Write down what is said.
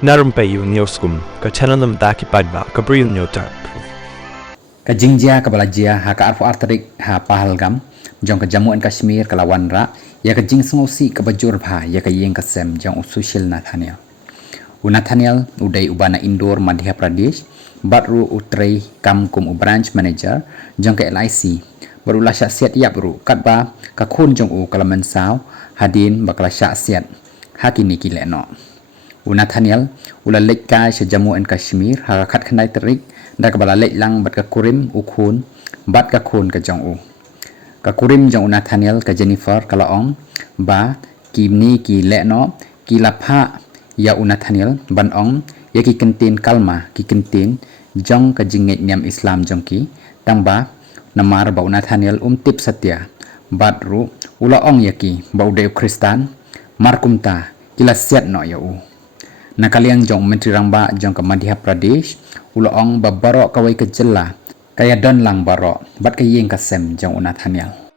Narumpayu Nioskum, Kachananam Daki Padva, Gabriel Nyotar. Kajingjia kabalajia ha ka arfu artarik ha Pahalgam jong ka Jammu and Kashmir kalawan ra ya ka jing sengosi ka bajur bha ya ka yeng kasem jong usushil Nathaniel uday ubana Indore Madhya Pradesh batru utrei kam kum branch manager jong ka LIC baru la syasiat ya baru katba ka khun jong u kalaman saw hadin bakala syasiat hakini kileno Nathaniel ula lekka se Jammu and Kashmir ha khat khnai tarik da ka bala lek lang bat ka kurim ukhun bat ka khun ka jong u ka kurim jong Nathaniel ka Jennifer kalaong ba kimni ki lekno ki lapha ya Nathaniel ban ong ya ki kentin kalma ki kentin jong ka jinget nyam Islam jong ki tang ba namar ba Nathaniel tip satya bat ru ula ong ya ki ba ude Kristan markumta kila siat no ya u nakaliang jong menteri rangba jong ka Madhya Pradesh ulaong babaro kawai ke jela kaya don lang baro bat ka yeng kasem jong Nathaniel